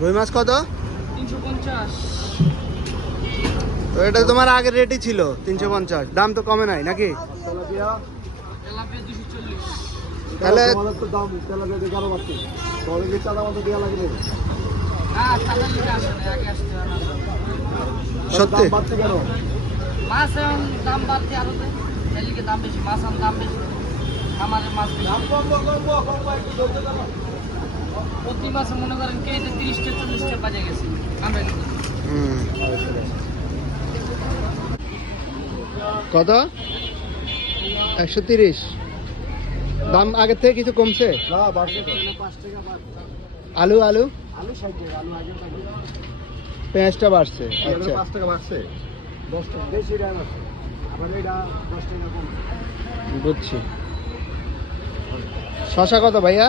রুই মাছ কত? 350। তো এটা তোমার আগের রেটই ছিল 350, দাম তো কমে নাই নাকি? তেলাপিয়া 240। তাহলে তোমাদের তো দাম তেলাপিয়া দেখে আরো বাড়ছে। পরে কি চাঁদা মতো দেওয়া লাগবে? না, চাঁদা লিখে আসে না, আগে আসতে হয় না। সত্যি? দাম বাড়ছে কেন? মাছ এখন দাম বাড়ছে আরো, এদিকে দাম বেশি, মাছ এখন দাম বেশি, আমাদের মাছ বেশি। প্রতি মাসে মনে করেন কেজিতে 30-40 বাজে গেছে আমরা। কত? 130। দাম আগের থেকে কিছু কমছে? না, বাড়ছে তো। 5 টাকা বাড়ছে। আলু আলু আলু 60 টাকা, আলু আগের টাকা। পেঁয়াজটা বাড়ছে। আচ্ছা 5 টাকা বাড়ছে। 10 টাকা বেশি দাম আছে। আবার এটা 10 টাকা কম। বুঝছি। শশা কত ভাইয়া?